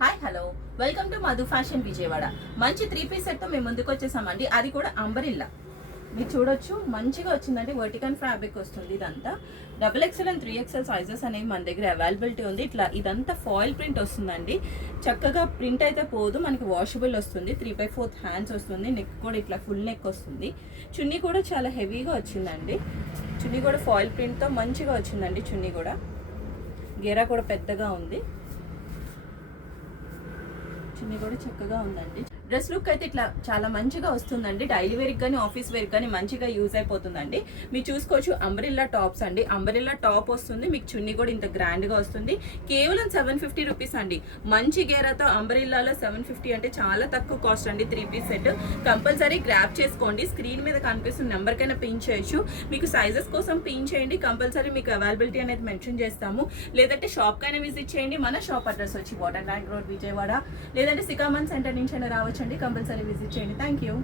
Hi hello welcome to Madhu fashion Vijayawada. మంచి 3 piece సెట్తో మేము ముందుకు వచ్చేసామండి. అది కూడా అంబరిల్లా మీరు చూడొచ్చు, మంచిగా వచ్చిందండి. వర్టికల్ ఫ్యాబ్రిక్ వస్తుంది. ఇదంతా XXL అండ్ 3XL సైజెస్ అనేవి మన దగ్గర అవైలబిలిటీ ఉంది. ఇట్లా ఇదంతా ఫాయిల్ ప్రింట్ వస్తుందండి. చక్కగా ప్రింట్ అయితే పోదు, మనకి వాషబుల్ వస్తుంది. 3/4 హ్యాండ్స్ వస్తుంది. నెక్ కూడా ఇట్లా ఫుల్ నెక్ వస్తుంది. చున్నీ కూడా చాలా హెవీగా వచ్చిందండి. చున్నీ కూడా ఫాయిల్ ప్రింట్తో మంచిగా వచ్చిందండి. చున్నీ కూడా గేరా కూడా పెద్దగా ఉంది. చున్నీ కూడా చక్కగా ఉందండి. డ్రెస్ లుక్ అయితే ఇట్లా చాలా మంచిగా వస్తుందండి. డైలీ వేర్కి కానీ ఆఫీస్ వేర్కి కానీ మంచిగా యూజ్ అయిపోతుందండి. మీరు చూసుకోవచ్చు, అంబ్రెల్లా టాప్స్ అండి. అంబ్రెల్లా టాప్ వస్తుంది. మీకు చున్నీ కూడా ఇంత గ్రాండ్గా వస్తుంది. కేవలం 750 రూపీస్ అండి. మంచి గేరాతో అంబ్రెల్లాలో 750 అంటే చాలా తక్కువ కాస్ట్ అండి. 3 పీస్ సెట్ కంపల్సరీ గ్రాప్ చేసుకోండి. స్క్రీన్ మీద కనిపిస్తున్న నెంబర్కైనా పిన్ చేయొచ్చు. మీకు సైజెస్ కోసం పిన్ చేయండి. కంపల్సరీ మీకు అవైలబిలిటీ అనేది మెన్షన్ చేస్తాము. లేదంటే షాప్కైనా విజిట్ చేయండి. మన షాప్ అడ్రస్ వచ్చి వాటర్ ట్యాంక్ రోడ్ విజయవాడ, లేదంటే సికామన్ సెంటర్ నుంచి అయినా రావచ్చు అండి. కంపల్సరీ విజిట్ చేయండి. Thank you.